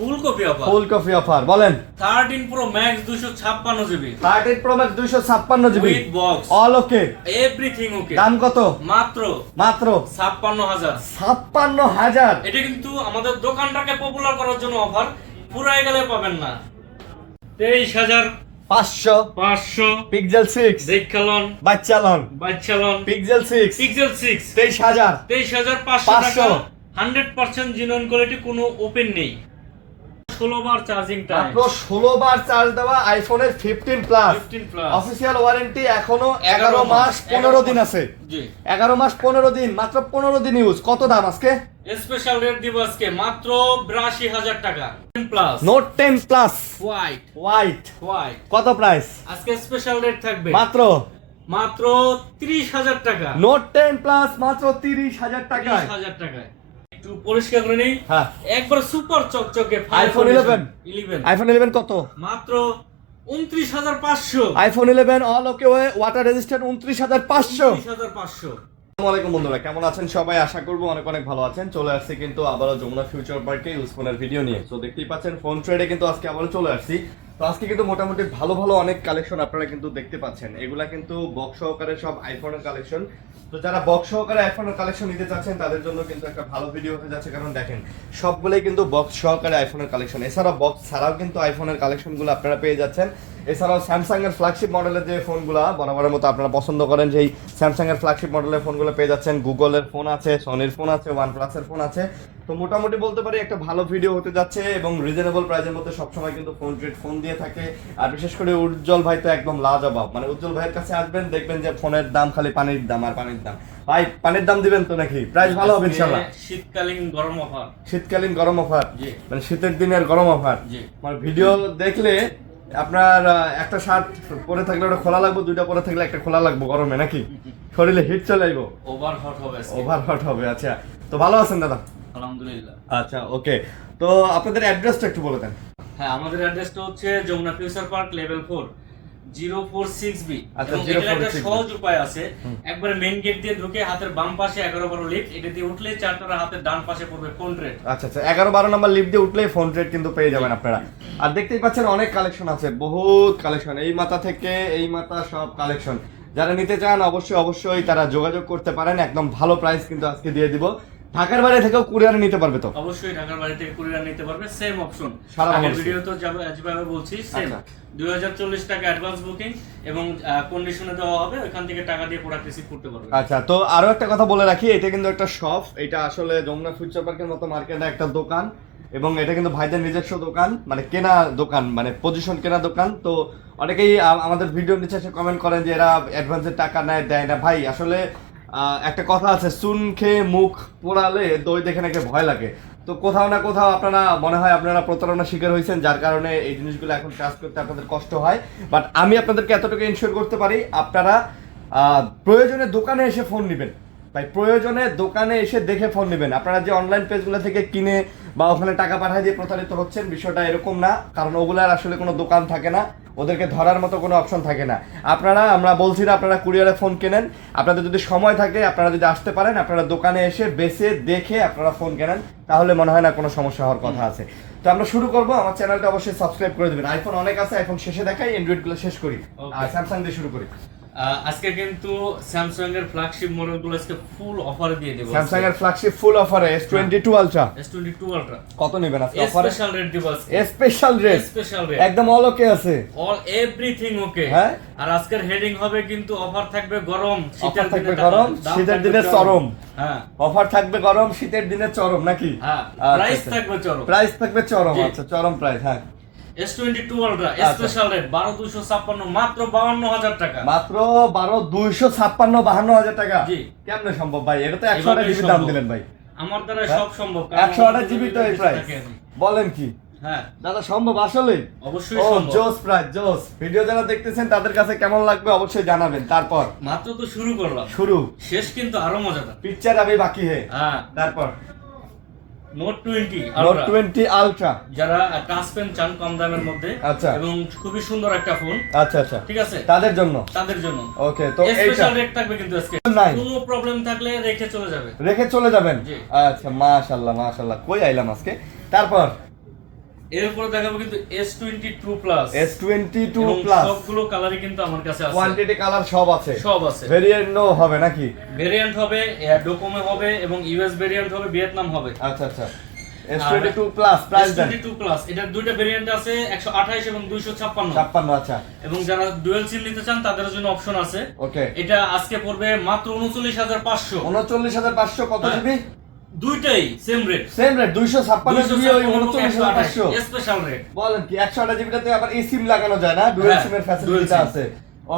ফুল copy offer. ফুল copy offer বলেন। 13 Pro Max 256 GB. 13 Pro Max 256 GB with box. All okay. Everything okay. দাম কত? মাত্র 56000। 56000। এটা কিন্তু আমাদের দোকানটাকে পপুলার করার জন্য অফার, পুরাই গেলে পাবেন না। 23500 পিক্সেল 6 দেখলন বাচ্চালন পিক্সেল 6 23500 টাকা। 100% জিনুইন কোয়ালিটি, কোনো ওপেন নেই। 16 বার চার্জিং টাইম, মাত্র 16 বার চার্জ দেওয়া আইফোনের 15 প্লাস। অফিশিয়াল ওয়ারেন্টি এখনো 11 মাস 15 দিন আছে। জি 11 মাস 15 দিন, মাত্র 15 দিন ইউজ। কত দাম আজকে? স্পেশাল রেট দিব আজকে মাত্র 82000 টাকা। 10 প্লাস নোট 10 প্লাস হোয়াইট কত প্রাইস? আজকে স্পেশাল রেট থাকবে মাত্র 30000 টাকা। নোট 10 প্লাস মাত্র 30000 টাকা। 30000 টাকায় একটু পরিষ্কার করে নেই। হ্যাঁ, একবার সুপার চকচকে আইফোন 11 আইফোন 11 কত? মাত্র 29500। আইফোন 11 অল ওকে ওয়াটার রেজিস্ট্যান্ট 29500। 29500। আসসালামু আলাইকুম বন্ধুরা, কেমন আছেন সবাই? আশা করবো অনেক অনেক ভালো আছেন। চলে আসছি কিন্তু আবারও যমুনা ফিউচার পার্কে ইউজ ফোনের ভিডিও নিয়ে। তো দেখতেই পাচ্ছেন ফোন ট্রেডে কিন্তু আজকে আবারও চলে আসছি। তো আজকে কিন্তু মোটামুটি ভালো ভালো অনেক কালেকশন আপনারা কিন্তু দেখতে পাচ্ছেন। এগুলা কিন্তু বক্স সহকারে সব আইফোনের কালেকশন। তো যারা বক্স সহকারে আইফোনের কালেকশন নিতে চাচ্ছেন তাদের জন্য কিন্তু একটা ভালো ভিডিও হতে যাচ্ছে, কারণ দেখেন সবগুলোই কিন্তু বক্স সহকারে আইফোনের কালেকশন। এছাড়াও বক্স ছাড়াও কিন্তু আইফোনের কালেকশনগুলো আপনারা পেয়ে যাচ্ছেন। এছাড়াও স্যামসাং এর ফ্ল্যাগশিপ মডেলের যে ফোনগুলো বরাবরের মতো আপনারা পছন্দ করেন, যেই স্যামসাং এর ফ্ল্যাগশিপ মডেলের ফোনগুলো পেয়ে যাচ্ছেন। গুগলের ফোন আছে, সনির ফোন আছে, ওয়ানপ্লাসের ফোন আছে। তো মোটামুটি বলতে পারি একটা ভালো ভিডিও হতে যাচ্ছে এবং রিজনেবল প্রাইসের মধ্যে সবসময় কিন্তু ফোন ট্রেড ফোন দিয়ে থাকে। আর বিশেষ করে উজ্জ্বল ভাই তো একদম লাজবাব, মানে উজ্জ্বল ভাইয়ের কাছে আসবেন দেখবেন যে ফোনের দাম খালি পানির দাম আর পানির দাম। ভাই পানির দাম দিবেন তো নাকি? প্রাইস ভালো হবে ইনশাআল্লাহ। শীতকালীন গরম অফার। শীতকালীন গরম অফার, জি মানে শীতের দিনের গরম অফার। জি মানে ভিডিও দেখলে আপনার একটা শার্ট পরে থাকলে ওটা খোলা লাগবে, দুইটা পরে থাকলে একটা খোলা লাগবে গরমে, নাকি শরীরে হিট চলে আইবো, ওভার হট হবে। ওভার হট হবে। আচ্ছা, তো ভালো আছেন দাদা? আলহামদুলিল্লাহ। আচ্ছা ওকে, তো আপনাদের অ্যাড্রেসটা একটু বলে দেন। হ্যাঁ, আমাদের অ্যাড্রেসটা হচ্ছে Jamuna future park level 4 046B। আচ্ছা, এবং এটার একটা সহজ উপায় আছে। একবার মেইন গেট দিয়ে ঢুকে হাতের বাম পাশে 11 লিফট, এটা দিয়ে উঠলে চারটার হাতের ডান পাশে পড়বে ফোন ট্রেড। আচ্ছা আচ্ছা, 11-12 নম্বর লিফট দিয়ে উঠলেই ফোন ট্রেড কিন্তু পেয়ে যাবেন আপনারা। আর দেখতেই পাচ্ছেন অনেক কালেকশন আছে, বহুত কালেকশন, এই মাথা থেকে এই মাথা সব কালেকশন। যারা নিতে চান অবশ্যই তারা যোগাযোগ করতে পারেন। একদম ভালো প্রাইস কিন্তু আজকে দিয়ে দিব। ঢাকার বাইরে থেকেও কুরিয়ারে নিতে পারবে তো? অবশ্যই ঢাকার বাইরে থেকে কুরিয়ার নিতে পারবে, সেম অপশন। সারা আগের বাংলাদেশে। ভিডিও তো যেভাবে বলছি সেম। 2040 টাকা অ্যাডভান্স বুকিং এবং কন্ডিশনে দেওয়া হবে, ওখান থেকে টাকা দিয়ে প্রোডাক্ট রিসিভ করতে পারবে। আচ্ছা, তো আরো একটা কথা বলে রাখি, এটা কিন্তু একটা শপ, এটা আসলে যমুনা ফিউচার পার্কের মতো মার্কেটে একটা দোকান এবং এটা কিন্তু ভাইদের নিজস্ব দোকান, মানে কেনা দোকান, মানে পজিশন কেনা দোকান। তো অনেকেই আমাদের ভিডিও নিচে এসে কমেন্ট করেন যে এরা অ্যাডভান্সের টাকা নেয় দেয় না। ভাই আসলে একটা কথা আছে, চুন খেয়ে মুখ পোড়ালে দই দেখে নাকি ভয় লাগে। তো কোথাও না কোথাও আপনারা মনে হয় আপনারা প্রতারণার শিকার হয়েছেন, যার কারণে এই জিনিসগুলো এখন কাজ করতে আপনাদের কষ্ট হয়। বাট আমি আপনাদেরকে এতটুকু ইনশিওর করতে পারি, আপনারা প্রয়োজনে দোকানে এসে ফোন নেবেন। ভাই প্রয়োজনে দোকানে এসে দেখে ফোন নেবেন। আপনারা যে অনলাইন পেজগুলো থেকে কিনে বা ওখানে টাকা পাঠিয়ে দিয়ে প্রতারিত হচ্ছেন, বিষয়টা এরকম না, কারণ ওগুলার আসলে কোনো দোকান থাকে না, ওদেরকে ধরার মতো কোনো অপশন থাকে না। আমরা বলছি না আপনারা কুরিয়ারে ফোন কেনেন, আপনাদের যদি সময় থাকে আপনারা যদি আসতে পারেন, আপনারা দোকানে এসে বেছে দেখে আপনারা ফোন কেনেন, তাহলে মনে হয় না কোনো সমস্যা হওয়ার কথা আছে। তো আমরা শুরু করবো। আমার চ্যানেলটা অবশ্যই সাবস্ক্রাইব করে দেবেন। আইফোন অনেক আছে, আইফোন শেষে দেখাই, অ্যান্ড্রয়েডগুলো শেষ করি, আর স্যামসাং দিয়ে শুরু করি। আজকে কিন্তু স্যামসাং এর ফ্ল্যাগশিপ মডেলগুলো আজকে ফুল অফারে দিয়ে দেব। স্যামসাং এর ফ্ল্যাগশিপ ফুল অফারে S22 আলট্রা। S22 আলট্রা কত নেবেন আজকে অফারে? স্পেশাল রেট দিব আজকে। স্পেশাল রেট একদম অল ওকে আছে, অল এভরিথিং ওকে। হ্যাঁ, আর আজকের হেডিং হবে কিন্তু অফার থাকবে গরম, শীতের দিনে গরম, শীতের দিনে চরম। হ্যাঁ, অফার থাকবে গরম, শীতের দিনে চরম, নাকি? হ্যাঁ, প্রাইস থাকবে চরম। প্রাইস থাকবে চরম। আচ্ছা, চরম প্রাইস। হ্যাঁ, S22 আলট্রা স্পেশাল রেট 12256 মাত্র 52000 টাকা। মাত্র 12256 52000 টাকা। জি, কেমনে সম্ভব ভাই? এটা তো 108 জিবি দাম দিলেন ভাই। আমার দ্বারা সব সম্ভব। 108 জিবি তো এই প্রাইস, বলেন কি? হ্যাঁ দাদা সম্ভব আসলে? অবশ্যই ও সম্ভব। জোস প্রাইস, জোস। ভিডিও যারা দেখতেছেন তাদের কাছে কেমন লাগবে অবশ্যই জানাবেন। তারপর মাত্র তো শুরু করলাম, শুরু, শেষ কিন্তু আরো মজাদার। পিকচার আবি বাকি হে। হ্যাঁ, তারপর নোট 20 আলট্রা, যারা টাচ পেন চান কম দামের মধ্যে, আচ্ছা, এবং খুবই সুন্দর একটা ফোন, আচ্ছা আচ্ছা, ঠিক আছে, তাদের জন্য। ওকে, তো স্পেশাল রেট থাকবে কিন্তু আজকে। নাই কোনো প্রবলেম থাকলে রেখে চলে যাবে। রেখে চলে যাবেন। জি। আচ্ছা, মাশাআল্লাহ মাশাআল্লাহ, কই আইলাম আজকে। তারপর এরপরে দেখাবো কিন্তু S22 প্লাস S22 এবং প্লাস সবগুলো কালারই কিন্তু আমার কাছে আছে, কোয়ান্টিটি কালার সব আছে, সব আছে। ভেরিয়েন্টও হবে নাকি? ভেরিয়েন্ট হবে, ডোকোমো হবে এবং ইউএস ভেরিয়েন্ট হবে, ভিয়েতনাম হবে। আচ্ছা আচ্ছা, S22 প্লাস প্রাইস দেন। S22 প্লাস এটার দুইটা ভেরিয়েন্ট আছে, 128 এবং 256। 56, আচ্ছা এবং যারা ডুয়াল সিম নিতে চান তাদের জন্য অপশন আছে। ওকে, এটা আজকে পড়বে মাত্র 39500। 39500 কত হ্যাঁ। জিবি? দুইটাই same rate, same rate 256 GB ওই 39500। Special rate. বলেন কি 128 জিবিটাতে আবার এই সিম লাগানো যায় না? ডুয়াল হ্যাঁ, সিমের dual ফ্যাসিলিটিটা SIM। আছে।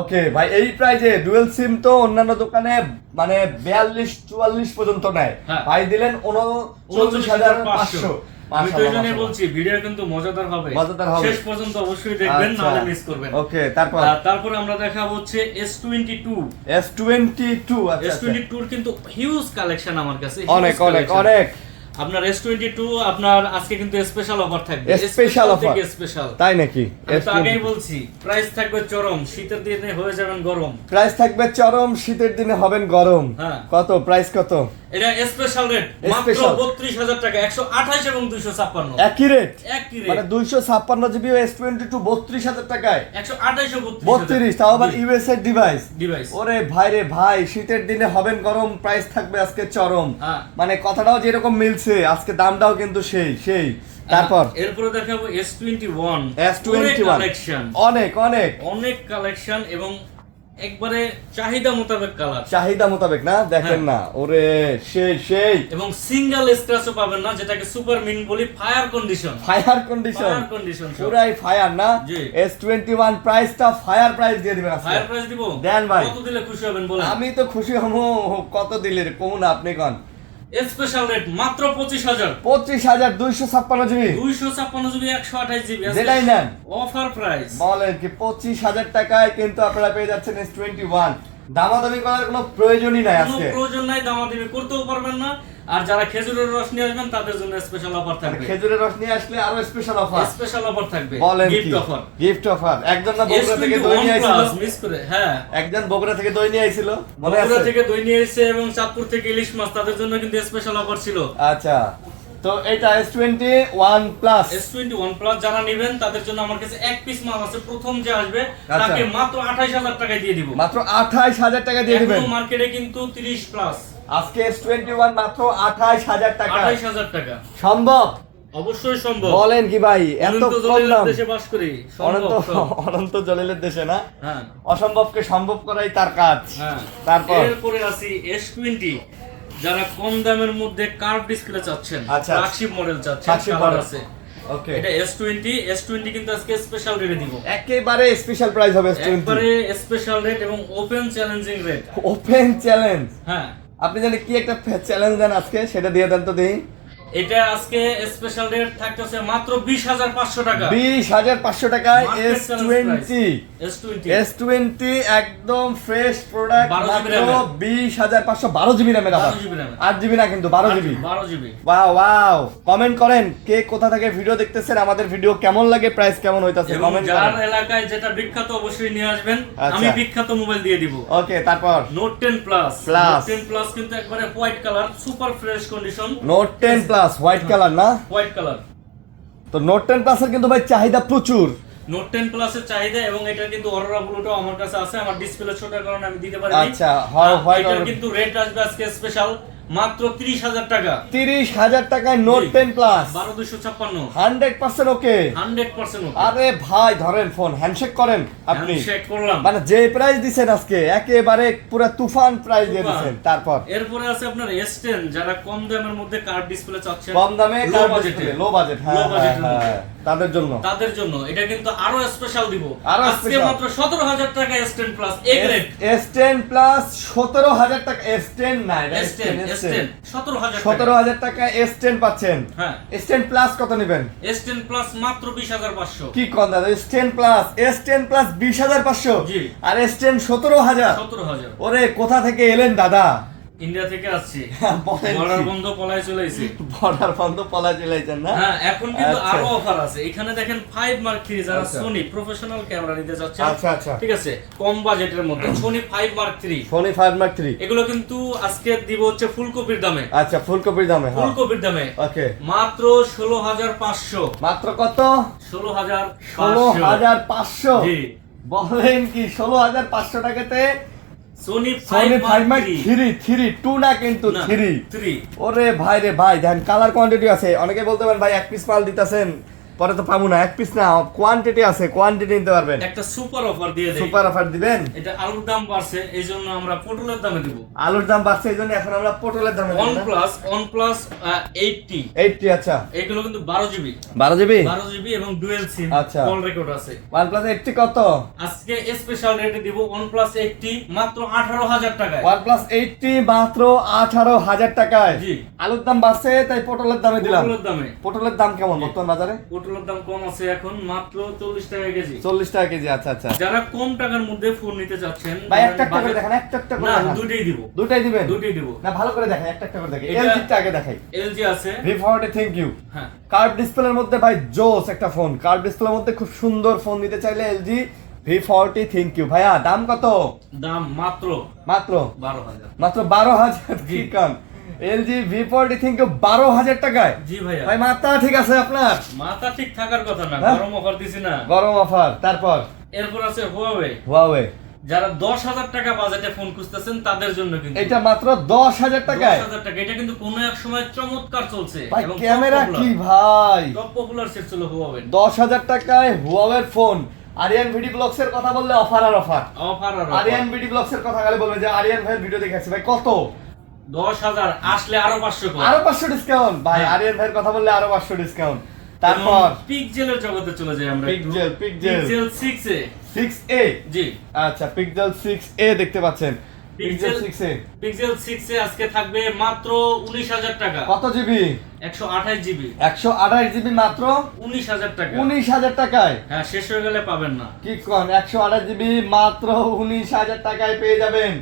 ওকে ভাই, এই প্রাইজে ডুয়াল সিম তো অন্যান্য দোকানে মানে 42-44 পর্যন্ত নেয়, হ্যাঁ। ভাই দিলেন 39500। আমি তো এই জন্যই বলছি ভিডিও কিন্তু মজাদার হবে, মজাদার হবে। শেষ পর্যন্ত অবশ্যই দেখবেন, আচ্ছা। নাহলে মিস করবেন। ওকে, তারপর তারপর আমরা দেখাবো হচ্ছে S22। S22, আচ্ছা আচ্ছা। S22 এর কিন্তু হিউজ কালেকশন আমার কাছে, অনেক অনেক অনেক। আপনার S22 আপনার আজকে কিন্তু স্পেশাল অফার থাকবে, স্পেশাল অফার, স্পেশাল। তাই নাকি? আমি তো আগেই বলছি প্রাইস থাকবে চরম, শীতের দিনে হয়ে যাবেন গরম। প্রাইস থাকবে চরম, শীতের দিনে হবেন গরম। হ্যাঁ। কত প্রাইস কত? এটা স্পেশাল রেট মাত্র Special। 32000 টাকা, 128 এবং 256। একই রেট, একই মানে রেট, 256 জিবি S22 32000 টাকায়, 128 ও 32, তাও আবার ইউএসএ ডিভাইস। ডিভাইস। ওরে ভাই রে ভাই, শীতের দিনে হবেন গরম, প্রাইস থাকবে আজকে চরম। হ্যাঁ। মানে কথাটাও যেরকম মিলছে, আজকে দামটাও কিন্তু সেই সেই। তারপর এরপরে দেখাবো S21। S21 কালেকশন, অনেক অনেক অনেক কালেকশন এবং একবারে চাহিদা মোতাবেক কালার, চাহিদা মোতাবেক না, দেখেন হ্যাঁ। না, ওরে সেই সেই। এবং সিঙ্গেল স্ক্র্যাচও পাবেন না, যেটাকে সুপার মিন বলি, fire condition. Fire condition, fire condition পুরাই ফায়ার না? জি। S21 প্রাইসটা ফায়ার প্রাইস দিয়ে দিবেন আজকে। ফায়ার প্রাইস দিব, দেন ভাই। কত দিলে খুশি হবেন বলেন? আমি তো খুশি হবো, কত দিলের কোন আপনি কোন? স্পেশাল রেট মাত্র 25000। 25256 জিবি, 256 জিবি, 128 জিবি, যেটাই নেন অফার প্রাইস। বলেন কি 25000 টাকায় কিন্তু আপনারা পেয়ে যাচ্ছেন S21। দামাদামি করার কোনো প্রয়োজনই নাই কোনো আজকে। প্রয়োজন নাই, দামাদামি করতেও পারবেন না। আর যারা খেজুরের রস নিয়ে আসবেন তাদের জন্য স্পেশাল অফার থাকবে, খেজুরের রস নিয়ে আসলে আরো স্পেশাল অফার। স্পেশাল অফার থাকবে, বলেন কি গিফট অফার। Gift offer. একজন না বগুড়া থেকে দই নিয়ে আইছিল, মিস করে, হ্যাঁ, একজন বগুড়া থেকে দই নিয়ে আইছিল, মনে বগুড়া আছে? থেকে দই নিয়ে এসেছে এবং চাঁদপুর থেকে ইলিশ মাছ, তাদের জন্য কিন্তু স্পেশাল অফার ছিল। আচ্ছা, তো এটা S21 প্লাস। S21 প্লাস যারা নেবেন তাদের জন্য আমার কাছে এক পিস মাল আছে, প্রথম যে আসবে আচ্ছা। তাকে মাত্র 28000 টাকায় দিয়ে দিব। মাত্র 28000 টাকা দিয়ে দিবেন। এখন মার্কেটে কিন্তু 30 প্লাস, আজকে S21 মাত্র 28000 টাকা। 28000 টাকা সম্ভব? অবশ্যই সম্ভব। বলেন কি ভাই, এত অনন্ত কম জলিলের দাম? দেশে বাস করি, অনন্ত সম্ভব সব। অনন্ত জলিলের দেশে না? হ্যাঁ, অসম্ভবকে সম্ভব করাই তার কাজ। হ্যাঁ। তারপর এরপরে আছি S20, যারা কম দামের মধ্যে কার্ভ ডিসপ্লে চাচ্ছেন, আচ্ছা। ফ্ল্যাগশিপ মডেল চাচ্ছেন, flagship কালার model। আছে। ওকে, এটা S20 কিন্তু আজকে স্পেশাল রেটে দিব, একেবারে স্পেশাল প্রাইস হবে S20। একবারে স্পেশাল রেট এবং open challenging rate. Open challenge. হ্যাঁ, আপনি জানেন কি একটা চ্যালেঞ্জ দেন আজকে, সেটা দিয়ে দেন তো দেখি। এটা আজকে স্পেশাল রেট থাকতেছে মাত্র 20500 টাকা। 20500 টাকায় Market challenge S20। S20 S20 একদম ফ্রেশ প্রোডাক্ট, 12 GB মাত্র RAM 20500, 12 জিবি র্যামের আবার, 12 GB RAM 8 জিবি না কিন্তু 12 GB. 12 GB. Wow wow, comment করেন কে কোথা থেকে ভিডিও দেখতেছেন, আমাদের ভিডিও কেমন লাগে, প্রাইস কেমন হইতাছে, এবং কমেন্ট যার করেন। এলাকায় যেটা বিখ্যাত অবশ্যই নিয়ে আসবেন, আচ্ছা। আমি বিখ্যাত মোবাইল দিয়ে দিব। ওকে, তারপর note 10 plus. Plus। Note 10 plus কিন্তু একবারে white colour, super fresh condition, note 10 plus white colour না? White colour. তো নোট 10 প্লাসের কিন্তু ভাই চাহিদা প্রচুর। নোট 10 প্লাসের চাহিদা এবং এটার কিন্তু অরোরা ব্লুটাও আমার কাছে আছে, আমার ডিসপ্লে ছোটার কারণে আমি দিতে পারি। আচ্ছা, হোয়াইট এটার কিন্তু রেট আসবে আজকে স্পেশাল মাত্র 30000 টাকা। 30000 টাকায় নোট 10 প্লাস 12256, 100% ওকে। 100% ওকে। আরে ভাই ধরেন ফোন, হ্যান্ডশেক করেন আপনি। চেক করলাম। মানে যে প্রাইস দিছেন আজকে একেবারে পুরো তুফান প্রাইস দিয়ে তুফান। দিছেন। তারপর এরপরে আছে আপনার S10, যারা কম দামের মধ্যে কার্ভ ডিসপ্লে চাচ্ছেন, কম দামে লো বাজেটে, লো বাজেট, হ্যাঁ Low budget এর হ্যাঁ, মধ্যে। হ্যাঁ, তাদের জন্য তাদের জন্য এটা কিন্তু আরো স্পেশাল দিব। আরো আজকে special। মাত্র 17000 টাকা S10 plus A grade. S10 plus 17000 টাকা। S10 না, এটা S10 17000 টাকা। 17000 টাকা S10 পাচ্ছেন। হ্যাঁ, S10 প্লাস কত নেবেন? S10 প্লাস মাত্র 20500। কি কোন দাদা, S10 প্লাস 20500 জি। আর S10 17000। 17000। ওরে কোথা থেকে এলেন দাদা? ইন্ডিয়া থেকে আসছি, বলেন বর্ডার কি? বন্ধ পলায় চলে এসেছি। বর্ডার বন্ধ পলা চলেছেন না? হ্যাঁ, এখন কিন্তু আচ্ছা। আরো অফার আছে। এখানে দেখেন 5 Mark III যারা আচ্ছা। সোনি প্রফেশনাল ক্যামেরা নিতে চাচ্ছেন, আচ্ছা আচ্ছা। ঠিক আছে, কম বাজেটের মধ্যে Sony 5 Mark III, Sony 5 Mark III। এগুলো কিন্তু আজকে দিব হচ্ছে ফুল কপির দামে। আচ্ছা, ফুলকপির দামে। ফুল হ্যাঁ, কপির দামে ওকে। মাত্র 16,500। মাত্র কত? 16,500। 16,500। জি, বলেন কি 16,500 টাকাতে সোনি সোনি 5 Mark III। 3 2 না কিন্তু না, 3। 3। ওরে ভাই রে ভাই, দেখেন কালার কোয়ান্টিটি আছে। অনেকে বলতে পারেন ভাই এক পিস মাল দিতেছেন, পরে তো পাবো না। এক পিস না, কোয়ান্টিটি আছে, কোয়ান্টিটি নিতে পারবেন। একটা সুপার অফার দিয়ে দেই। সুপার অফার দিবেন। এটা আলুর দাম বাড়ছে, এই জন্য আমরা পটলের দামে দিব। আলুর দাম বাড়ছে এই জন্য এখন আমরা পটলের দামে দেব না? OnePlus 80, 80। আচ্ছা, এগুলো কিন্তু 12 জিবি 12 জিবি। 12 জিবি এবং ডুয়েল সিম আচ্ছা। কল রেকর্ড আছে। OnePlus 80 কত? আজকে স্পেশাল রেটে দিব OnePlus 80 মাত্র 18,000 টাকায়। OnePlus 80 মাত্র 18,000 টাকায়। জি। আলুর দাম বাড়ছে তাই পটলের দামে দিলাম। পটলের দামে। পটলের দাম কেমন বর্তমান বাজারে? পটলের দাম কম আছে এখন মাত্র 40 টাকা কেজি। 40 টাকা কেজি। আচ্ছা আচ্ছা। যারা কম টাকার মধ্যে ফোন নিতে চাচ্ছেন, ভাই একটা একটা করে দেখেন, একটা একটা করে না, দেখান। দুটোই দিব। দুটাই দিবেন? দুটোই দিব। না, ভালো করে দেখেন, একটা একটা করে দেখেন। এটা- LG টা আগে দেখাই। LG আছে। V40 thank you. হ্যাঁ, কার্ভ ডিসপ্লের মধ্যে ভাই জোস একটা ফোন। কার্ভ ডিসপ্লের মধ্যে খুব সুন্দর ফোন নিতে চাইলে LG V40 থ্যাংক ইউ। ভাইয়া দাম কত? দাম মাত্র মাত্র 12,000। মাত্র 12,000। জি। ঠিক কান। LG V40 থ্যাংক ইউ 12,000 টাকায়। জি ভাইয়া। ভাই মাথা ঠিক আছে আপনার? মাথা ঠিক থাকার কথা না, হ্যাঁ? গরম অফার দিছি না। গরম অফার। তারপর এরপর আছে Huawei। Huawei। যারা 10,000 টাকা বাজেটে ফোন খুঁজতেছেন তাদের জন্য কিন্তু এটা মাত্র 10,000 টাকায়। 10,000 টাকা। এটা কিন্তু কোনো এক সময় চমৎকার চলছে ভাই এবং ক্যামেরা কি ভাই! টপ পপুলার সেট ছিল Huawei। 10,000 টাকায় Huawei ফোন। আরিয়ান ভিডি ব্লগস এর কথা বললে অফার আর অফার। অফার আর আরিয়ান ভিডি ব্লগস এর কথা গেলে বলবে যে আরিয়ান ভাইয়ের ভিডিও দেখে আসছে। ভাই কত? 10,000 আসলে আরো 500 কম। আরো 500 ডিসকাউন্ট। ভাই হ্যাঁ। আরিয়ান ভাইয়ের কথা বললে আরো 500 ডিসকাউন্ট। তারপর পিক্সেলের জগতে চলে যাই আমরা একটু। Pixel, pixel 6a। 6a। জি, আচ্ছা, পিক্সেল 6a দেখতে পাচ্ছেন। পিক্সেল 6a পিক্সেল 6a আজকে থাকবে মাত্র 19,000 টাকা। কত জিবি? 128 জিবি 128 জিবি মাত্র 19,000 টাকা। 19,000 টাকায়। হ্যাঁ, শেষ হয়ে গেলে পাবেন না। কি কোন? 128 জিবি মাত্র 19,000 টাকায় পেয়ে যাবেন।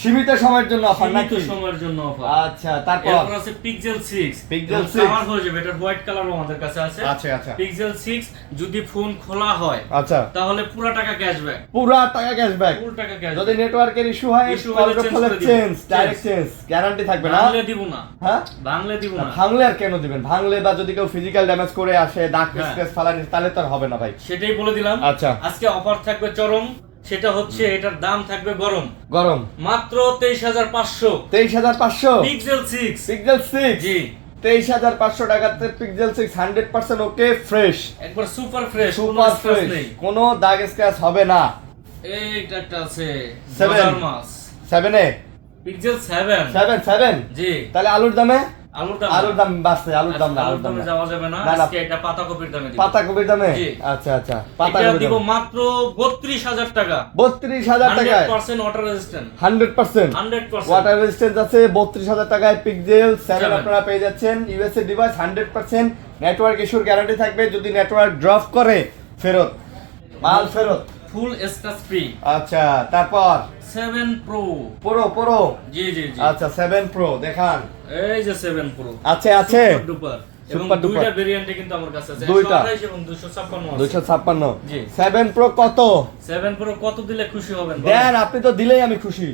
সীমিত সময়ের জন্য অফার সীমিত নাকি? সময়ের জন্য অফার। আচ্ছা, তারপর এরপর আছে পিক্সেল 6। পিক্সেল 6 কালার হয়ে যাবে, এটা হোয়াইট কালারও আমাদের কাছে আছে। আচ্ছা আচ্ছা পিক্সেল 6 যদি ফোন খোলা হয় আচ্ছা। তাহলে পুরো টাকা ক্যাশব্যাক। পুরা টাকা ক্যাশব্যাক। ফুল টাকা যদি ক্যাশব্যাক। নেটওয়ার্কের ইস্যু হয় Issue কল হলে করতে change হলে করে দিবো। Change, Change। Direct change, guarantee থাকবে না। ভাঙলে দিব না। হ্যাঁ, ভাঙলে দিব না। ভাঙলে আর কেন দিবেন? ভাঙলে বা যদি কেউ ফিজিক্যাল ড্যামেজ করে আসে, দাগ হ্যাঁ। স্ক্র্যাচ ফালানি, তাহলে তো আর হবে না ভাই। সেটাই বলে দিলাম। আচ্ছা। আজকে অফার থাকবে চরম, সেটা হচ্ছে এটার দাম থাকবে গরম। গরম মাত্র 23,500। 23,500। পিক্সেল 6। পিক্সেল 6 জি, 23,500 টাকাতে পিক্সেল 6 100% ওকে, ফ্রেশ, একবার সুপার ফ্রেশ, কোনো সুপার স্ক্র্যাচ ফ্রেশ, নেই। কোনো দাগ স্ক্র্যাচ হবে না। এইটা একটা আছে 7 বাজার মাস 7 পিক্সেল 7। 7 জি, তাহলে আলুর দামে? আলুর দাম বাড়ছে, আলুর দাম না, আলুর দামে যাওয়া যাবে না। না, না। আজকে এটা পাতা কপির দামে দিব। পাতা কপির দামে? জি। আচ্ছা আচ্ছা, পাতা এটা কপির দিব দামে মাত্র 32,000 টাকা। 32,000 টাকায় 100% ওয়াটার রেজিস্ট্যান্ট। 100% 100%। ওয়াটার রেজিস্ট্যান্স আছে। 32,000 টাকায় পিক্সেল 7 7 আপনারা পেয়ে যাচ্ছেন। ইউএসএ ডিভাইস 100% নেটওয়ার্ক ইস্যুর গ্যারান্টি থাকবে। যদি নেটওয়ার্ক ড্রপ করে ফেরত, মাল ফেরত। ফুল স্ক্র্যাচ ফ্রি। আচ্ছা, তারপর 7 প্রো। প্রো। জি জি জি, আচ্ছা, 7 প্রো দেখান। এই যে 7 প্রো আছে আছে সুপার ডুপার। এবং সুপার ডুপার। দুইটা ভেরিয়েন্টে কিন্তু আমার কাছে আছে, দুইটা। 128 এবং 256 আছে। 256। জি। 7 প্রো কত? 7 প্রো কত দিলে খুশি হবেন বলেন? দেন, আপনি তো দিলেই আমি খুশি।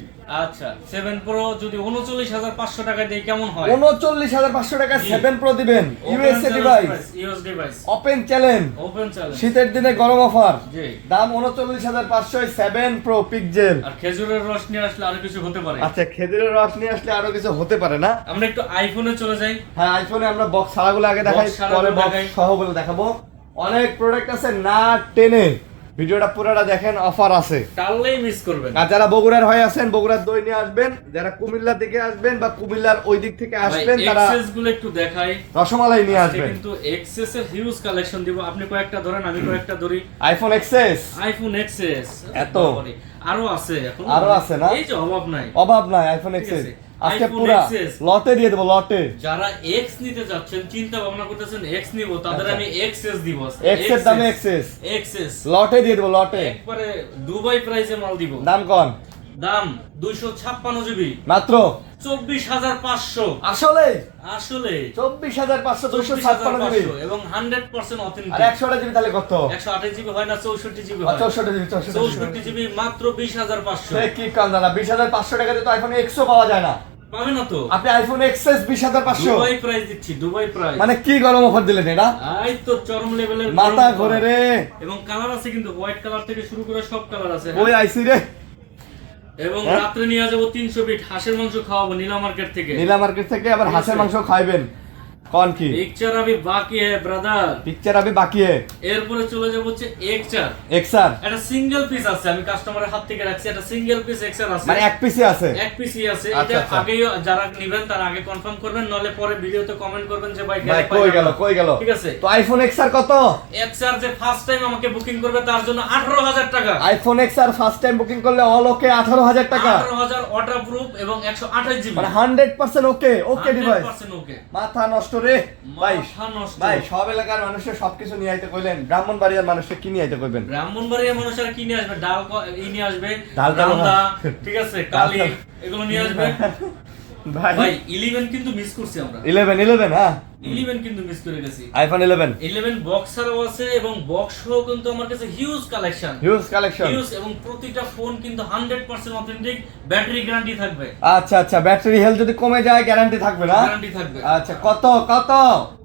আচ্ছা, 7 প্রো যদি 39,500 টাকা দিয়ে কেমন হয়? 39,500 টাকা জি। 7 প্রো দিবেন। USA device, US device, open challenge, open challenge. শীতের দিনে গরম অফার। জি। দাম 39,500 7 প্রো পিক্সেল। আর খেজুরের রস নিয়ে আসলে আরো কিছু হতে পারে। আচ্ছা, খেজুরের রস নিয়ে আসলে আরো কিছু হতে পারে না? আমরা একটু আইফোনে চলে যাই। হ্যাঁ, আইফোনে আমরা বক্স ছাড়াগুলো আগে দেখাই, Box ছাড়াগুলো পরে বক্স দেখাই। সহ বলে দেখাবো। অনেক প্রোডাক্ট আছে না টেনে, ভিডিওটা পুরোটা দেখেন, অফার আছে। টাললেই মিস করবেন। আর যারা বগুড়ার হয়ে আছেন, বগুড়ার দই নিয়ে আসবেন। যারা কুমিল্লার দিকে আসবেন বা কুমিল্লার ওই দিক থেকে আসবেন, তারা এক্সেস গুলো একটু দেখাই। রসমালাই নিয়ে আজকে আসবেন। কিন্তু এক্সেস এর হিউজ কালেকশন দিব। আপনি কয়েকটা ধরেন, আমি কয়েকটা ধরি। আইফোন এক্সএস আইফোন এক্সএস এত? আরো আছে এখন, আরো আছে না? এই যে অভাব নাই। অভাব নাই আইফোন ঠিক এক্সএস। আছে। আজকে iPhone পুরা XS লটে দিয়ে দেবো, লটে। যারা এক্স নিতে যাচ্ছেন, চিন্তা ভাবনা করতেছেন এক্স নিব, তাদের আচ্ছা। আমি এক্সএস দিব। এক্সের দামে এক্সএস এক্সএস লটে দিয়ে দেবো, লটে। একবারে দুবাই প্রাইসে মাল দিব। দাম কম। দাম 256 জিবি মাত্র 24,500। আসলে আসলে 24,500 256 জিবি 24,500 এবং 100% আর অথেন্টিক। 100 জিবি তাহলে কত? 128 জিবি হয় না, 64 জিবি হয়। 64 জিবি 64 জিবি মাত্র 20,500। সে কি কাম দাদা, 20,500 টাকাতে তো আইফোন এক্সও পাওয়া যায় না। পাবে না তো, আপনি আইফোন এক্সএস 20,500 দুবাই প্রাইস দিচ্ছি, দুবাই প্রাইস। মানে কি গরম অফার দিলেন এটা? এই তো চরম লেভেলের মাথা ঘুরে রে। এবং কালার আছে কিন্তু, হোয়াইট কালার থেকে শুরু করে সব কালার আছে। ওই আইসি রে। এবং রাত্রে নিয়ে যাবো 300 পিট হাঁসের মাংস খাওয়াবো নীলা মার্কেট থেকে। নীলা মার্কেট থেকে আবার হাঁসের মাংস খাইবেন? কোন কি পিকচার अभी বাকি है ব্রাদার, পিকচার আবে বাকি है। এরপরে চলে যাব হচ্ছে এক্সআর। এক্সআর এটা সিঙ্গেল পিস আছে, আমি কাস্টমারের হাত থেকে রাখছি, এটা সিঙ্গেল পিস এক্সআর আছে, মানে এক পিসি আছে। এক পিসই আছে। আচ্ছা, এটা আচ্ছা। আগেই যারা নেবেন তার আগে কনফার্ম করবেন, নলে পরে ভিডিওতে কমেন্ট করবেন যে ভাই ভাই কই গেল কই গেল? ঠিক আছে। তো আইফোন এক্সআর কত? এক্সআর যে ফার্স্ট টাইম আমাকে বুকিং করবে তার জন্য 18,000 টাকা। IPhone XR first time booking করলে অল ওকে 18,000 টাকা। 18,000 ওয়াটারপ্রুফ এবং 128 জিবি, মানে 100% ওকে ওকে ডিভাইস। 100% ওকে। মাথা নষ্ট রে ভাই। মাথা নষ্ট। ভাই সব এলাকার মানুষের সবকিছু নিয়ে আইতে কইলেন, ব্রাহ্মণবাড়িয়ার মানুষকে কি নিয়ে আইতে কইবেন? ব্রাহ্মণবাড়িয়ার মানুষ আর কি নিয়ে আসবে? ডাল নিয়ে আসবে, ডাল রান্দা, ঠিক আছে, কালি, এগুলো নিয়ে আসবে। ভাই ভাই 11 কিন্তু মিস করছি আমরা, 11 হ্যাঁ 11 কিন্তু মিস করে গেছি। আইফোন 11 11 বক্সারও আছে এবং বক্স সহ কিন্তু আমার কাছে huge collection, huge collection. Huge, এবং প্রতিটা ফোন কিন্তু 100% অথেন্টিক, ব্যাটারি গ্যারান্টি থাকবে। আচ্ছা আচ্ছা, ব্যাটারি হেলথ যদি কমে যায় গ্যারান্টি থাকবে না? গ্যারান্টি থাকবে। আচ্ছা কত কত?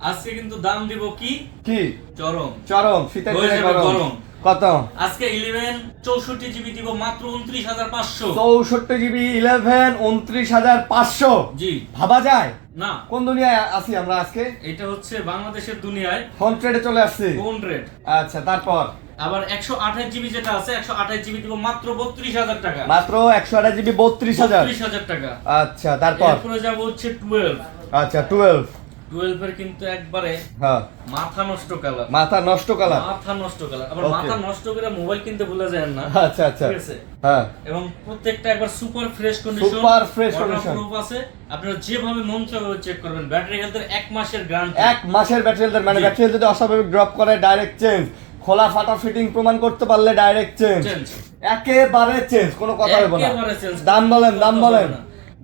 আজকে কিন্তু দাম দিব কি কি চরম চরম শীতের হয়ে দিনে যাবে গরম। গরম। কত? আজকে 11 64 জিবি দিব মাত্র 29,500। 64 জিবি 11 29,500। জি, ভাবা যায়? না কোন দুনিয়ায় আছি আমরা আজকে? এটা হচ্ছে বাংলাদেশের দুনিয়ায় ফোন ট্রেডে চলে আসছি। কোন রেট। আচ্ছা তারপর আবার 128 জিবি যেটা আছে, 128 জিবি দিব মাত্র 32,000 টাকা। মাত্র 128 জিবি 32,000। 32,000 টাকা। আচ্ছা তারপর? এরপরে যাব হচ্ছে 12। আচ্ছা 12 এর কিন্তু একবারে হ্যাঁ মাথা নষ্ট কালার, মাথা নষ্ট কালার। মাথা নষ্ট কালার। আবার Okay. মাথা নষ্ট করে মোবাইল কিনতে ভুলে যায় না, আচ্ছা আচ্ছা ঠিক আছে। হ্যাঁ এবং প্রত্যেকটা একবার super fresh condition, Super fresh condition। Proof আছে। আপনারা যেভাবে মন চাবে চেক করবেন। ব্যাটারি হেলথের 1 মাসের গ্যারান্টি। 1 মাসের ব্যাটারি হেলথ, মানে জি। ব্যাটারি হেলথ যদি অস্বাভাবিক ড্রপ করে ডাইরেক্ট চেঞ্জ, খোলা ফাটা ফিটিং প্রমাণ করতে পারলে ডাইরেক্ট চেঞ্জ, চেঞ্জ, একেবারে চেঞ্জ, কোনো কথা হবে না। একেবারে চেঞ্জ। দাম বলেন দাম বলেন।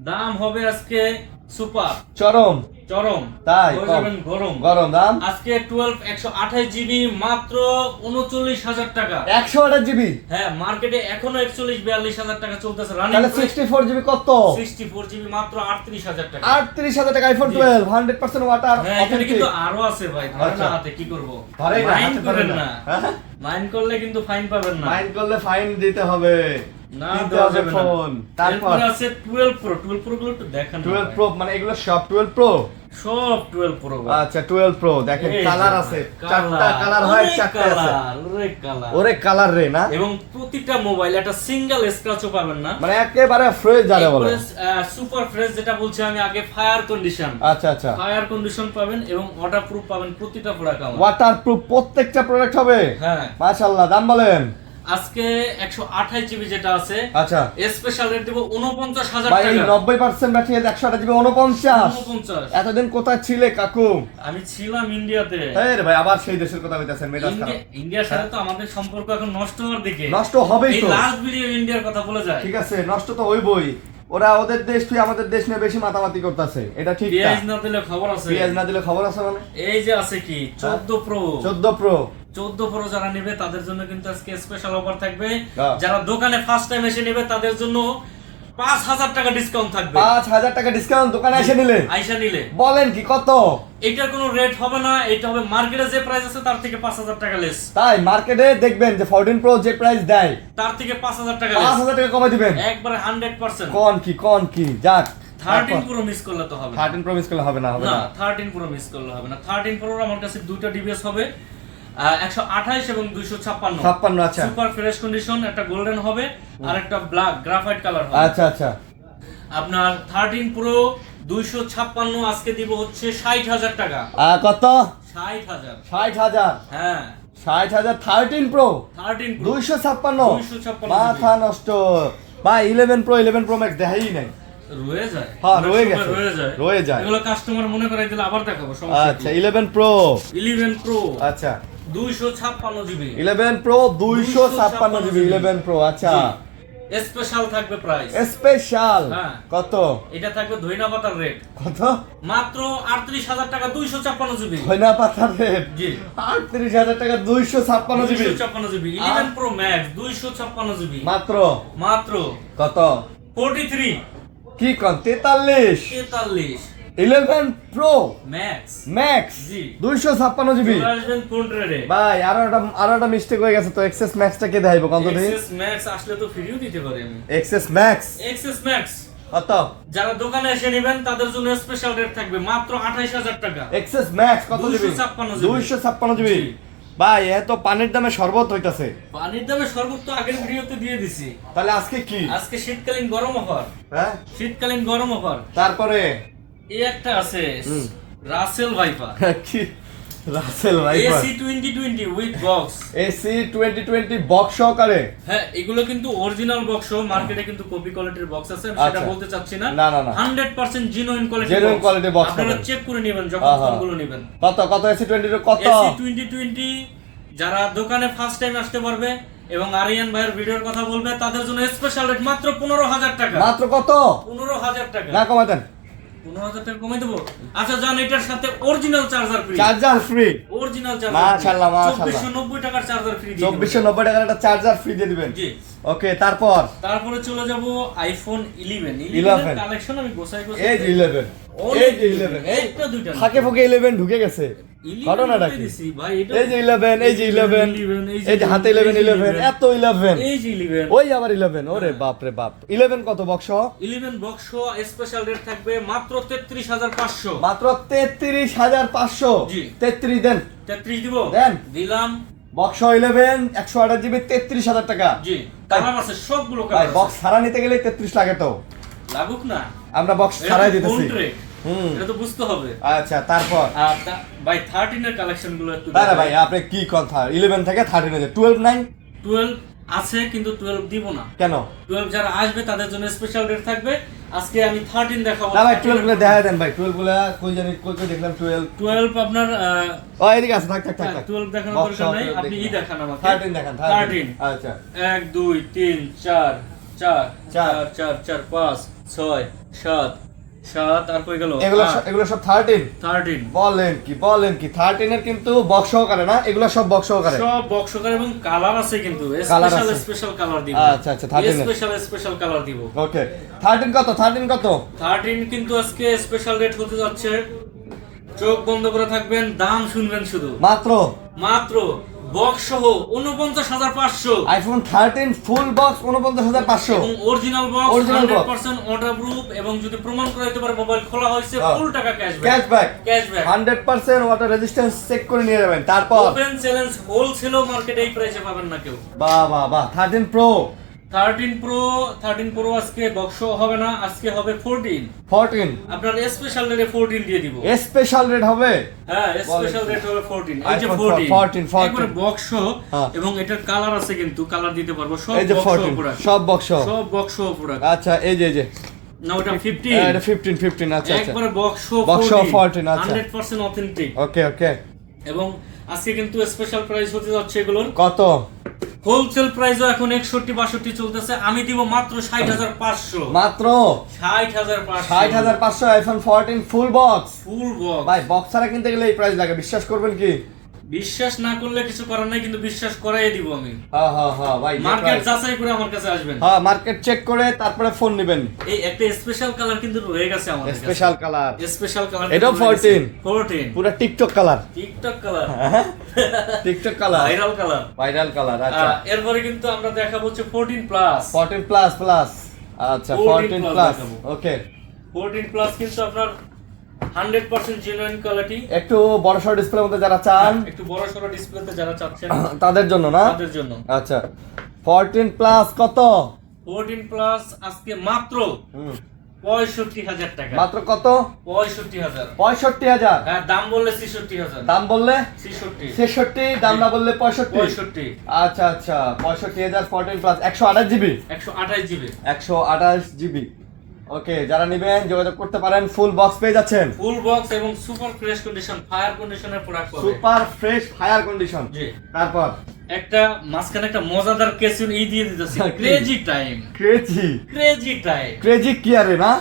দাম হবে আজকে সুপার চরম চরম, তাই হয়ে কম। যাবেন গরম। গরম দাম আজকে 12 128 জিবি মাত্র 39,000 টাকা। 128 জিবি, হ্যাঁ, মার্কেটে এখনো 41-42,000 টাকা চলতেছে রানিং। তাহলে 64 জিবি কত? 64 জিবি মাত্র 38,000 টাকা। 38,000 টাকা আইফোন জি। 12 100% ওয়াটার হ্যাঁ, এখানে অথেন্টিক। কিন্তু আরো আছে ভাই, ধরেন আচ্ছা। না হাতে, কি করব? ধরেই না, মাইন্ড হাতে করেন ধরেন না, না। মাইন্ড করলে কিন্তু ফাইন পাবেন না। মাইন্ড করলে ফাইন দিতে হবে, না, কিনতে দেওয়া হবে যাবে না। ফোন। তারপর এরপর আছে 12 প্রো। 12 প্রো গুলো একটু দেখেন না 12 ভাই। প্রো, মানে এগুলো সব 12 প্রো। সব 12 প্রো। আচ্ছা 12 প্রো দেখেন, এই কালার যে আছে, ভাই, চারটা কালার হয়, অনেক চারটা আছে। কালার, অনেক কালার। ওরে কালার রে না, এবং প্রতিটা মোবাইল একটা সিঙ্গেল স্ক্র্যাচও পাবেন না। মানে একেবারে ফ্রেশ যারে বলে। সুপার ফ্রেশ যেটা বলছি আমি আগে, ফায়ার কন্ডিশন, আচ্ছা আচ্ছা, ফায়ার কন্ডিশন পাবেন এবং ওয়াটারপ্রুফ পাবেন প্রতিটা প্রোডাক্ট আমার। ওয়াটারপ্রুফ প্রত্যেকটা প্রোডাক্ট হবে। হ্যাঁ, মাশাআল্লাহ, দাম বলেন। আজকে 128 জিবি যেটা আছে, আচ্ছা স্পেশাল রেট দেব 49,000 ভাই, এই টাকা। 90% ব্যাটারি 128 জিবি 49। 49। এতদিন কোথায় ছিলে কাকু? আমি ছিলাম ইন্ডিয়াতে। এই রে ভাই, আবার সেই দেশের কথা কইতাছেন, মেজাজ খারাপ। ইন্ডিয়ার সাথে তো আমাদের সম্পর্ক এখন নষ্ট হওয়ার দিকে। নষ্ট হবেই এই তো। লাস্ট ভিডিও ইন্ডিয়ার কথা বলে যায়। ঠিক আছে, নষ্ট তো হইবই। ওরা ওদের দেশ তুই আমাদের দেশ নিয়ে বেশি মাতামাতি করতেছে, এটা ঠিক না। পেঁয়াজ না দিলে খবর আছে। পেঁয়াজ না দিলে খবর আছে মানে? এই যে আছে কি 14 প্রো। 14 প্রো 14 প্রো যারা নেবে তাদের জন্য কিন্তু আজকে স্পেশাল অফার থাকবে। হ্যাঁ। যারা দোকানে ফার্স্ট টাইম এসে নেবে তাদের জন্য 5,000 টাকা ডিসকাউন্ট থাকবে। 5,000 টাকা ডিসকাউন্ট দোকানে এসে নিলে? আইসা নিলে। বলেন কি কত? এটার কোনো রেট হবে না, এটা হবে মার্কেটে যে প্রাইস আছে তার থেকে 5,000 টাকা লেস। তাই মার্কেটে দেখবেন যে 14 প্রো যে প্রাইস দেয় তার থেকে 5,000 টাকা লেস, 5,000 টাকা কমে দিবেন। একবারে 100%। কোন কি যাক। 13 প্রো মিস করলে তো হবে না। 13 প্রো মিস করলে হবে না, হবে না, না। 13 প্রো মিস করলে হবে না। 13 প্রোর আমার কাছে দুটো ডিভাইস হবে, 128 এবং 256। 56, আচ্ছা সুপার ফ্রেশ কন্ডিশন, একটা গোল্ডেন হবে আর একটা ব্ল্যাক গ্রাফাইট কালার হবে। আচ্ছা আচ্ছা। আপনার 13 প্রো 256 আজকে দিব হচ্ছে 60,000 টাকা। কত? 60,000। 60,000। হ্যাঁ, 60,000 13 প্রো 13 প্রো 256। 256 মাথা নষ্ট ভাই। 11 প্রো 11 প্রো ম্যাক্স দেখাই নাই। রয়ে যায়। হ্যাঁ, রয়ে অনেক সময় গেছে। রয়ে যায়। রয়ে যায়। এগুলো কাস্টমার মনে করাই দিলে আবার দেখাবো, সমস্যা আচ্ছা কি? 11 প্রো 11 প্রো আচ্ছা 256 জিবি। 11 প্রো 256 জিবি 11 প্রো আচ্ছা। জি। স্পেশাল থাকবে প্রাইস। স্পেশাল হ্যাঁ। কত? এটা থাকবে ধইনা পাতার রেট কত? মাত্র 38,000 টাকা 256 জিবি। ধইনা পাতার রেট জি 38,000 টাকা 256 GB 256 GB 11 pro max 256 GB মাত্র। মাত্র কত? 43 কি কোন 43? 43 11 প্রো ম্যাক্স ম্যাক্স জি 256 জিবি। চলে আসবেন কোন রে? ভাই আরো একটা মিস্টেক হয়ে গেছে তো, এক্সেস ম্যাক্সটা কে দেখাইবো কত দিন? এক্সএস ম্যাক্স আসলে তো ফ্রিও দিতে পারি আমি। এক্সেস ম্যাক্স এক্সএস ম্যাক্স কত? যারা দোকানে এসে নেবেন তাদের জন্য স্পেশাল রেট থাকবে মাত্র 28,000 টাকা। এক্সেস ম্যাক্স কত জিবি? 256 জিবি। 256 জিবি। জি। ভাই এত পানির দামে শরবত হইতাছে। পানির দামে সর্বোচ্চ আগের ভিডিওতে দিয়ে দিছি। তাহলে আজকে কি? আজকে শীতকালীন গরম অফার। হ্যাঁ শীতকালীন গরম অফার। তারপরে এই একটা আছে রাসেল ভাইপার কি? রাসেল ভাই AC 2020 with box. AC 2020 box সহকারে। হ্যাঁ এগুলো কিন্তু অরিজিনাল বক্স, মার্কেটে কিন্তু কপি কোয়ালিটির বক্স আছে, আমি সেটা আচ্ছা। বলতে চাচ্ছি না। না, না, না। 100% genuine quality Genuine quality box আপনারা পাবেন। চেক করে নেবেন যখন আহা। ফোনগুলো নেবেন। কত কত এসি 20 কত? AC 2020 যারা দোকানে ফার্স্ট টাইম আসতে পারবে এবং আরিয়ান ভাইয়ের ভিডিওর কথা বলবে তাদের জন্য স্পেশাল রেট মাত্র 15,000 টাকা। মাত্র কত? 15,000 টাকা। না কমাই দেন। 15,000 টাকা কমাই দেবো। আচ্ছা জান এটার সাথে original charger free. Charger free. Original charger মাশাআল্লাহ, মাশাআল্লাহ। 2490 টাকার চার্জার ফ্রি দিয়ে দিবেন। 2490 টাকার একটা চার্জার ফ্রি দিয়ে দিবেন। জি। ওকে তারপর তারপরে চলে যাব আইফোন 11 11 কালেকশন আমি গোছাই এই যে 11 এই যে 11 এই একটা দুইটা না। ফাঁকে ফুকে 11 ঢুকে গেছে। 11 ঘটনাটা ঢুকে কি? দিছি ভাই, এটা এই যে 11 এই যে 11 এই যে হাতে 11 এত 11 এই যে 11 ওই আবার 11 ওরে বাপ রে বাপ 11 কত বক্স? 11 বক্স স্পেশাল রেট থাকবে মাত্র 33,500। মাত্র 33,500। জি। 33 দেন 33 দিব দেন। দিলাম। বক্স 11 128 জিবি 33,000 টাকা। জি কালার আছে সবগুলো ভাই কালার বক্স ছাড়া নিতে গেলে 33 লাগে তো। লাগুক না, আমরা বক্স ছাড়াই দিতেছি। এটা তো বুঝতে হবে। আচ্ছা তারপর আর ভাই 13 এর কালেকশন গুলো একটু আরে দেখাই। ভাই আপনি কি কথা 11 থেকে 13 এ 12 নাই 12 আছে কিন্তু 12 দিব না। কেন? 12 যারা আসবে তাদের জন্য স্পেশাল রেট থাকবে। আজকে আমি 13 দেখাবো। না ভাই 12 গুলো দেখা দেন ভাই 12 গুলো কই জানি কই কই দেখলাম 12 12 আপনার ও এদিকে আছে থাক থাক থাক থাক 12 দেখানোর Box দরকার নাই, shop আপনি ই দেখলাম। দেখান আমাকে। 13 দেখান 13 আচ্ছা 1 2 3 4 4 4 4 4 5 6 7 7 আর কই গেল? এগুলো সব 13 13 বলেন কি 13 এর কিন্তু বক্স সহকারে না এগুলো সব বক্স সহকারে সব বক্স কালার এবং কালার আছে কিন্তু Colour স্পেশাল আছে। স্পেশাল কালার দিব। আচ্ছা, আচ্ছা, 13 এর। স্পেশাল কালার দিব। ওকে 13 কত 13 কত? 13 কিন্তু আজকে স্পেশাল রেট হতে যাচ্ছে, চোখ বন্ধ করে থাকবেন, দাম শুনবেন শুধু। মাত্র মাত্র বক্স সহ 49,500 আইফোন 13 ফুল বক্স 49,500 এবং original box Original box। 100% waterproof এবং যদি প্রমাণ করাইতে পারে মোবাইল খোলা হয়েছে ফুল টাকা cashback. Cashback cashback 100% water resistance check করে নিয়ে যাবেন। তারপর ওপেন চ্যালেঞ্জ হোলসেল মার্কেটে এই প্রাইসে পাবেন না কেউ। বাহ বাহ বাহ 13 প্রো 13 প্রো আজকে বক্স হবে না, আজকে হবে 14। 14 আপনার স্পেশাল রেটে 14 দিয়ে দিব। স্পেশাল রেট হবে। হ্যাঁ স্পেশাল রেট হবে 14। এই যে iPhone 14 একবারে 14 বক্স হ্যাঁ। এবং এটার কালার আছে কিন্তু কালার দিতে পারবো সব এই যে বক্স 14 প্রোডাক্ট, সব বক্স সব বক্স প্রোডাক্ট। আচ্ছা এই যে না ওটা 15 এটা 15 আচ্ছা আচ্ছা একবারে বক্স Box 14 আচ্ছা। 100% অথেন্টিক। ওকে ওকে এবং আজকে কিন্তু স্পেশাল প্রাইস হতে যাচ্ছে এগুলোর। কত? হোলসেল প্রাইসও এখন 61-62 চলতেছে, আমি দিব মাত্র 60,500। মাত্র 60,500 60,500 iPhone 14 full box. Full box. ভাই বক্স ছাড়া কিনতে গেলে এই প্রাইস লাগে, বিশ্বাস করবেন কি? বিশ্বাস না করলে কিছু করার নাই, কিন্তু বিশ্বাস করাই দিব আমি। হ্যাঁ ভাই মার্কেট যাচাই করে আমার কাছে আসবেন। হ্যাঁ মার্কেট চেক করে তারপরে ফোন নেবেন। এই একটা স্পেশাল কালার কিন্তু রয়ে গেছে আমাদের কাছে। স্পেশাল কালার স্পেশাল কালার এটাও 14 14 পুরো TikTok colour TikTok colour TikTok colour viral colour. আচ্ছা এরপরে কিন্তু আমরা দেখাবো হচ্ছে 14 প্লাস 14 প্লাস প্লাস আচ্ছা 14 14 প্লাস দেখাবো। ওকে 14 প্লাস কিন্তু আপনার 100% জেনুইন কোয়ালিটি। একটু বড় সড় ডিসপ্লের মধ্যে যারা চান একটু বড় সরো ডিসপ্লেতে যারা চাচ্ছেন তাদের জন্য না তাদের জন্য। আচ্ছা 14 প্লাস কত? 14 প্লাস আজকে মাত্র 65,000 টাকা। মাত্র কত? 65,000। 65,000 হ্যাঁ দাম বললে 66,000। দাম বললে 66 66 দাম না বললে 65 65 আচ্ছা আচ্ছা 65,000 14 plus 128 GB 128 GB 128 GB okay যারা নেবেন যোগাযোগ করতে পারেন, ফুল বক্স পেয়ে যাচ্ছেন। ফুল বক্স এবং সুপার ফ্রেশ কন্ডিশন ফায়ার কন্ডিশনের প্রোডাক্ট পাবেন। Super fresh fire condition. জি তারপর একটা মাঝখানে একটা মজাদার কেসিন এই দিয়ে দিতেছি, crazy time, crazy crazy time. Crazy কি আরে না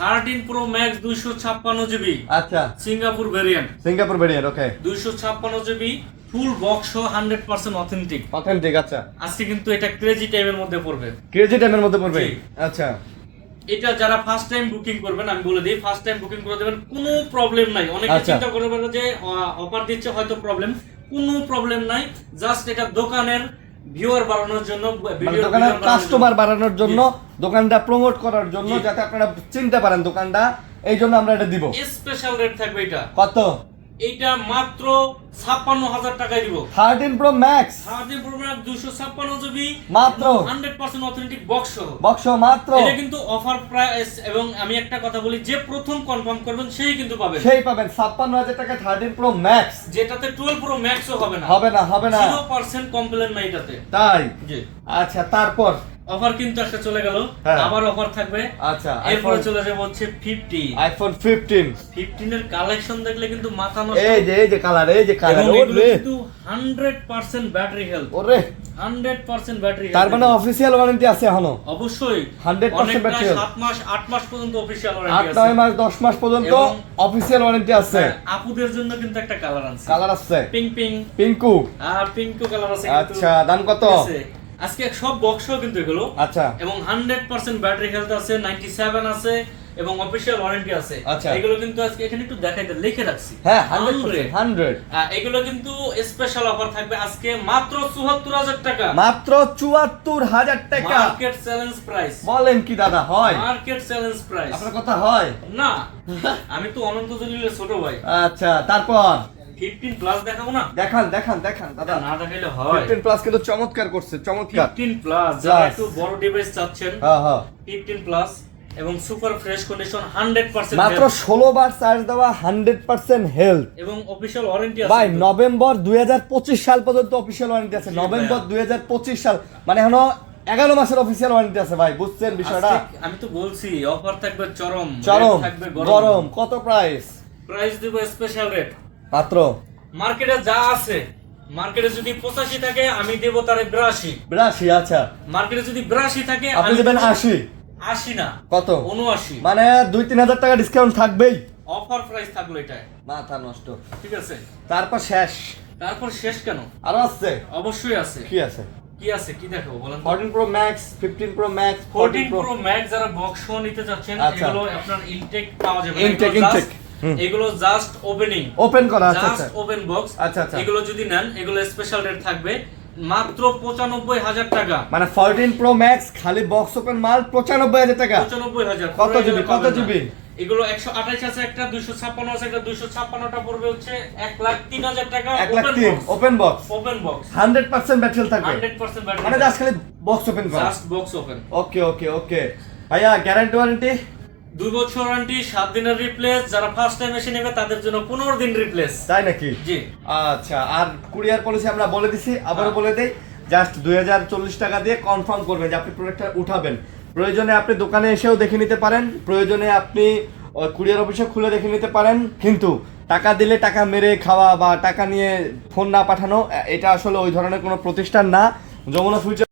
13 প্রো ম্যাক্স 256 জিবি, আচ্ছা Singapore variant, Singapore variant okay 256 GB, full box 100% authentic. Authentic আচ্ছা আজকে কিন্তু এটা ক্রেজি টাইমের মধ্যে পড়বে। ক্রেজি টাইমের মধ্যে পড়বে জি। আচ্ছা এটা যারা ফার্স্ট টাইম বুকিং করবেন, আমি বলে দিই, ফার্স্ট টাইম বুকিং করে দেবেন, কোনো প্রবলেম নাই। অনেকে আচ্ছা। চিন্তা করবে যে অফার দিচ্ছে হয়তো প্রবলেম, কোনো প্রবলেম নাই। জাস্ট এটা দোকানের ভিউয়ার বাড়ানোর জন্য, মানে ভিডিওর দোকানের viewer বাড়ানোর কাস্টমার বাড়ানোর জন্য, দোকানটা প্রমোট করার জন্য, জি। যাতে আপনারা চিনতে পারেন দোকানটা, এই জন্য আমরা এটা দিব। স্পেশাল রেট থাকবে এটা। কত? এইটা মাত্র 56,000 টাকায় দিব। 13 pro max 13 pro max 256 GB, মাত্র 100% অথেন্টিক বক্স সহ। বক্স মাত্র এটা কিন্তু অফার প্রাইস। এবং আমি একটা কথা বলি, যে প্রথম কনফার্ম করবেন সেই কিন্তু পাবেন। সেই পাবেন 56,000 টাকা 13 প্রো ম্যাক্স। যেটাতে 12 প্রো ম্যাক্সও হবে না, হবে না হবে না 0% কমপ্লেন নাই এটাতে। তাই জি। আচ্ছা তারপর অফার কিন্তু একটা চলে গেল, হ্যাঁ। আবার অফার থাকবে। আচ্ছা এরপরে চলে যাবে হচ্ছে 50। আইফোন 15 15 এর কালেকশন দেখলে কিন্তু মাথা নষ্ট। এই যে কালার, এই যে কালার, এবং এগুলো ওরে কিন্তু 100% ব্যাটারি হেলথ, ওরে 100% ব্যাটারি হেলথ। তার মানে অফিসিয়াল ওয়ারেন্টি আছে এখনো? অবশ্যই 100% ব্যাটারি হেলথ। 7 মাস 8 মাস পর্যন্ত অফিশিয়াল 8 ওয়ারেন্টি 9 আছে। মাস 10 মাস পর্যন্ত এবং অফিসিয়াল ওয়ারেন্টি আছে। হ্যাঁ, আপুদের জন্য কিন্তু একটা কালার আছে, কালার আছে পিঙ্ক পিঙ্ক, পিঙ্কু। আর পিঙ্কও কালার আছে কিন্তু। আচ্ছা দাম কত? ঠিক আছে? আজকে সব বক্সও কিন্তু এগুলো। আচ্ছা এবং 100% ব্যাটারি হেলথ আছে, 97 আছে, এবং অফিশিয়াল ওয়ারেন্টি আছে। আচ্ছা। এগুলো কিন্তু আজকে এখানে একটু দেখাইতে লিখে রাখছি। হ্যাঁ 100 এগুলো কিন্তু স্পেশাল অফার থাকবে আজকে মাত্র 74,000 টাকা। মাত্র 74,000 টাকা। Market challenge price. বলেন কি দাদা হয়? Market challenge price. আপনার কথা হয় না, আমি তো অনন্ত জলিলের ছোট ভাই। আচ্ছা তারপর 15 প্লাস দেখাবো না? দেখান দেখান দেখান দাদা। না দেখাইলে হয়। 15 প্লাস কিন্তু চমৎকার করছে, চমৎকার। 15 প্লাস যারা একটু বড় ডিভাইস চাচ্ছেন, হ্যাঁ হ্যাঁ 15 প্লাস এবং সুপার ফ্রেশ কন্ডিশন, 100% মাত্র 16 বার চার্জ দেওয়া, 100% হেলথ। এবং অফিশিয়াল ওয়ারেন্টি আছে। ভাই নভেম্বর 2025 সাল পর্যন্ত অফিসিয়াল ওয়ারেন্টি আছে। জি নভেম্বর ভাইয়া। 2025 সাল মানে এখনো 11 মাসের অফিসিয়াল ওয়ারেন্টি আছে ভাই, বুঝছেন বিষয়টা? আজকে আমি তো বলছি অফার থাকবে চরম, চরম rate থাকবে গরম। কত প্রাইস? প্রাইস দিব স্পেশাল রেট। মাত্র মার্কেটে যা আছে, মার্কেটে যদি 85 থাকে আমি দেব তারে 82। 82 আচ্ছা মার্কেটে যদি 82 থাকে আপনি দেবেন 80। 80 না, কত? 79। মানে 2-3 হাজার টাকা ডিসকাউন্ট থাকবেই। অফার প্রাইস থাকলো এটা। মাথা নষ্ট। ঠিক আছে? তারপর শেষ? তারপর শেষ কেন? আরো আছে? অবশ্যই আছে। কি আছে? কি আছে, কি দেখাবো বলেন তো? 14 pro max, 15 pro max, 14 pro max যারা বক্স সহ নিতে চাচ্ছেন, আচ্ছা। এগুলো আপনার ইনটেক পাওয়া যাবে না। Intake, এগুলো intake। just- এগুলো জাস্ট ওপেনিং, ওপেন করা আচ্ছা জাস্ট আচ্ছা ওপেন বক্স। আচ্ছা, আচ্ছা। এগুলো যদি নেন, এগুলো স্পেশাল রেট থাকবে মাত্র 95,000 টাকা। মানে 14 প্রো ম্যাক্স খালি বক্স ওপেন মাল 95,000 টাকা। 95,000। কত জিবি? কত জিবি? এগুলো 128 আছে একটা, 256 আছে একটা। 256টা পড়বে হচ্ছে 1,03,000 টাকা। 1,03,000 open box, open box 100% battery থাকবে। 100% ব্যাটারি, মানে জাস্ট খালি বক্স ওপেন করা। Just box open. Okay okay okay ভাইয়া গ্যারান্টি ওয়ারেন্টি? 2 বছর ওয়ারেন্টি, 7 দিনের রিপ্লেস। যারা ফার্স্ট টাইম এসে নেবে তাদের জন্য 15 দিন রিপ্লেস। তাই নাকি? জি। আচ্ছা আর কুরিয়ার পলিসি আমরা বলে দিছি, আবারও হ্যাঁ। বলে দেই, জাস্ট 2040 টাকা দিয়ে কনফার্ম করবেন যে আপনি প্রোডাক্টটা উঠাবেন। প্রয়োজনে আপনি দোকানে এসেও দেখে নিতে পারেন, প্রয়োজনে আপনি কুরিয়ার অফিসে খুলে দেখে নিতে পারেন, কিন্তু টাকা দিলে টাকা মেরে খাওয়া বা টাকা নিয়ে ফোন না পাঠানো, এটা আসলে ওই ধরনের কোনো প্রতিষ্ঠান না। যমুনা ফিউচার